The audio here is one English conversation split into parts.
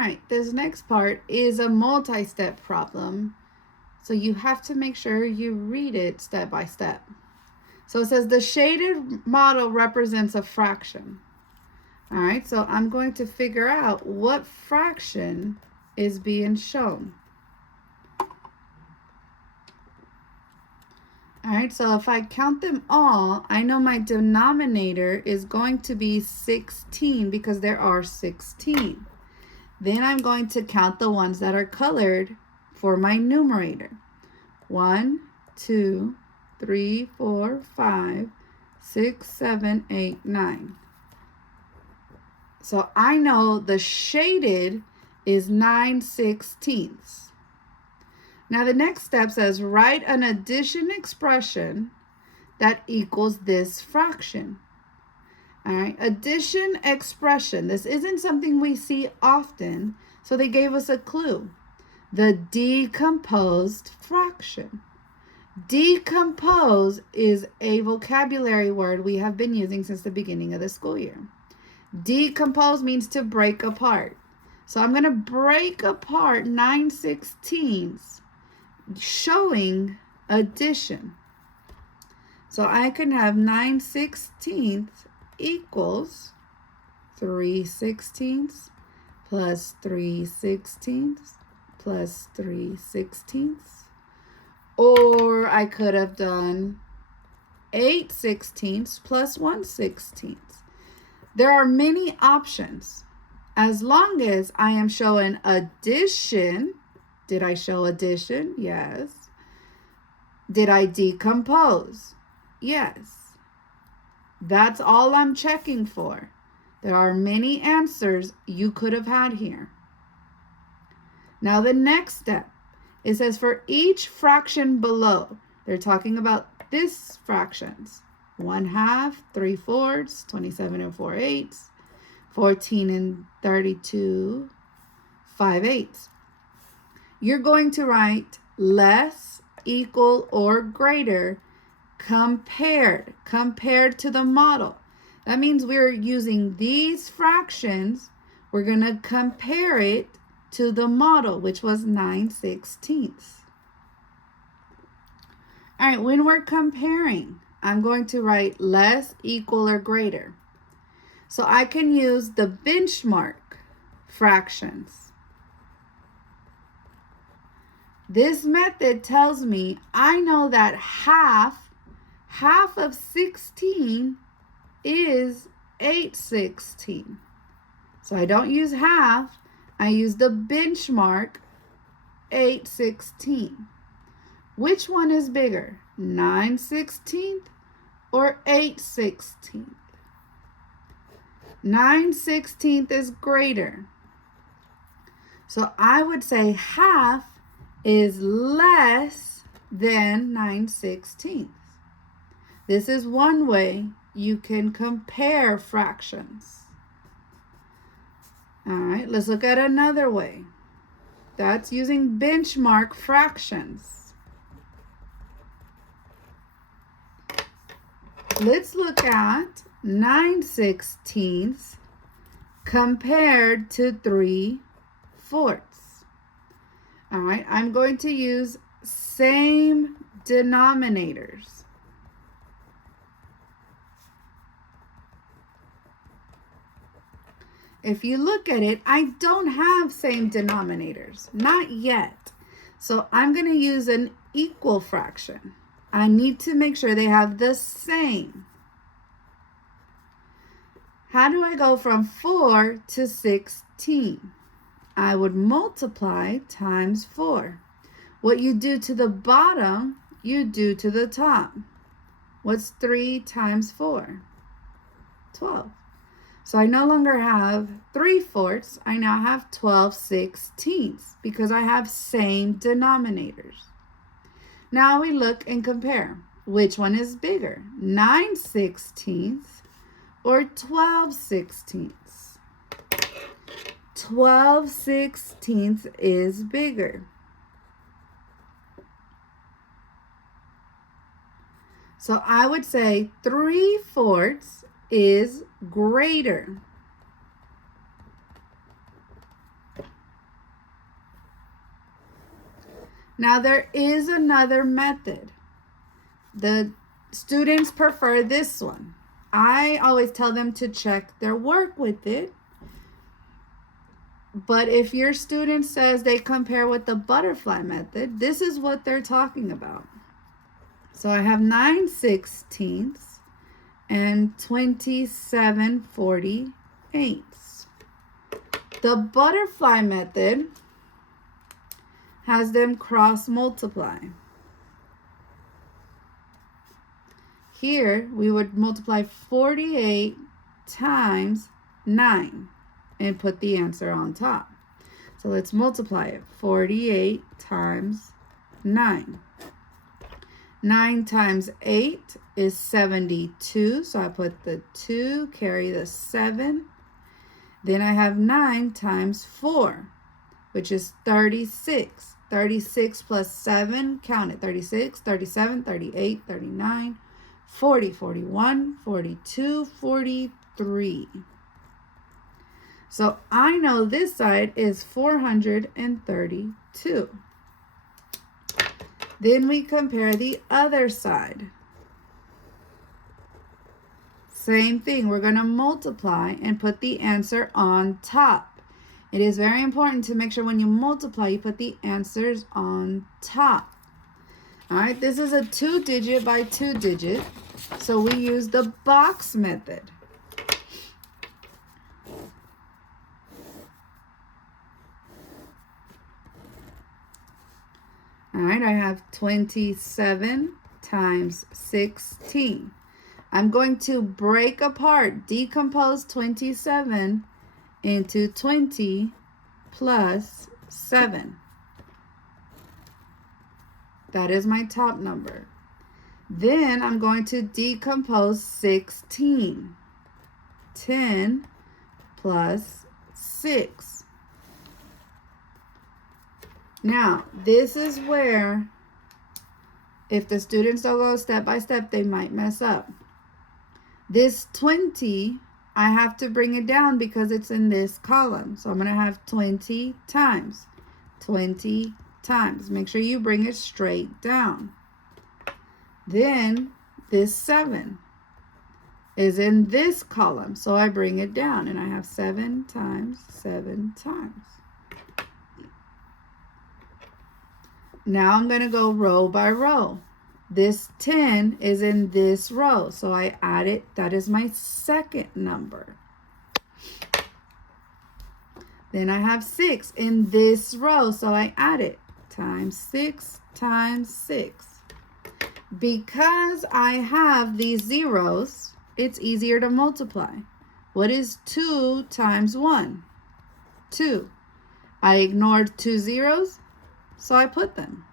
right, this next part is a multi-step problem. So you have to make sure you read it step by step. So it says the shaded model represents a fraction. All right, so I'm going to figure out what fraction is being shown. All right, so if I count them all, I know my denominator is going to be 16 because there are 16. Then I'm going to count the ones that are colored for my numerator. 1, 2, 3, 4, 5, 6, 7, 8, 9. So I know the shaded is 9/16. Now the next step says write an addition expression that equals this fraction. All right, addition expression. This isn't something we see often, so they gave us a clue. The decomposed fraction. Decompose is a vocabulary word we have been using since the beginning of the school year. Decompose means to break apart. So I'm going to break apart 9/16, showing addition. So I can have 9/16 equals 3/16 plus 3/16 plus 3/16. Or I could have done 8/16 plus 1/16. There are many options. As long as I am showing addition. Did I show addition? Yes. Did I decompose? Yes. That's all I'm checking for. There are many answers you could have had here. Now the next step, it says for each fraction below, they're talking about this fractions. 1/2, 3/4, 27 and 4/8, 14 and 32, 5/8. You're going to write less, equal, or greater compared to the model. That means we're using these fractions. We're going to compare it to the model, which was 9/16. All right, when we're comparing, I'm going to write less, equal, or greater. So I can use the benchmark fractions. This method tells me I know that half of 16 is 8/16. So I don't use half, I use the benchmark 8/16. Which one is bigger, 9/16 or 8/16? 9/16 is greater. So I would say half is less than 9/16. This is one way you can compare fractions. All right, let's look at another way. That's using benchmark fractions. Let's look at 9/16 compared to 3/4. All right, I'm going to use same denominators. If you look at it, I don't have same denominators, not yet. So I'm going to use an equal fraction. I need to make sure they have the same. How do I go from 4 to 16? I would multiply times 4. What you do to the bottom, you do to the top. What's 3 times 4? 12. So I no longer have 3/4, I now have 12/16 because I have same denominators. Now we look and compare. Which one is bigger, 9/16 or 12/16? 12/16 is bigger. So I would say 3/4 is greater. Now there is another method. The students prefer this one. I always tell them to check their work with it. But if your student says they compare with the butterfly method, this is what they're talking about. So I have 9/16 and 27/48. The butterfly method has them cross multiply. Here we would multiply 48 times 9 and put the answer on top. So let's multiply it. 48 times 9. 9 times 8 is 72. So I put the 2, carry the 7. Then I have 9 times 4, which is 36. 36 plus 7, count it. 36, 37, 38, 39, 40, 41, 42, 43. So I know this side is 432. Then we compare the other side. Same thing, we're going to multiply and put the answer on top. It is very important to make sure when you multiply, you put the answers on top. All right, this is a 2-digit by 2-digit, so we use the box method. All right, I have 27 times 16. I'm going to break apart, decompose 27 into 20 plus 7. That is my top number. Then I'm going to decompose 16. 10 plus 6. Now, this is where, if the students don't go step by step, they might mess up. This 20, I have to bring it down because it's in this column. So I'm going to have 20 times. 20 times. Make sure you bring it straight down. Then this 7 is in this column. So I bring it down and I have 7 times 7 times. Now I'm going to go row by row. This 10 is in this row, so I add it. That is my second number. Then I have 6 in this row, so I add it. Times 6 times 6. Because I have these zeros, it's easier to multiply. What is 2 times 1? 2. I ignored 2 zeros, so I put them.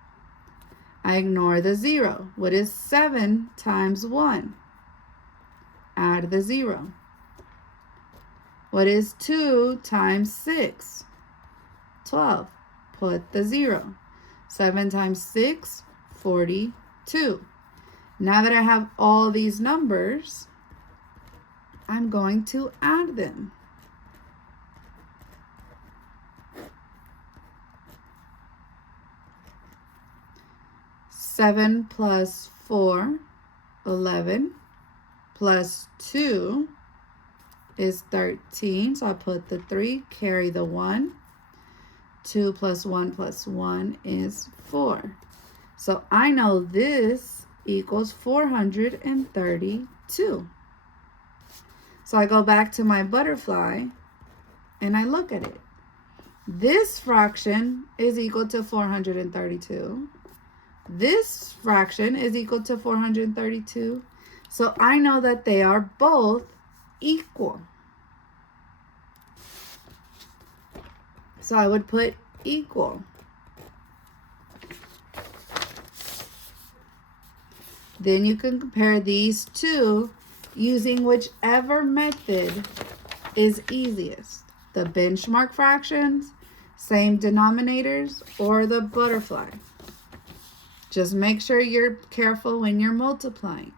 I ignore the 0. What is 7 times 1? Add the 0. What is 2 times 6? 12. Put the 0. 7 times 6, 42. Now that I have all these numbers, I'm going to add them. 7 plus 4, 11, plus 2 is 13. So I put the 3, carry the 1. 2 plus 1 is 4. So I know this equals 432. So I go back to my butterfly and I look at it. This fraction is equal to 432. This fraction is equal to 432. So I know that they are both equal. So I would put equal. Then you can compare these two using whichever method is easiest. The benchmark fractions, same denominators, or the butterfly. Just make sure you're careful when you're multiplying.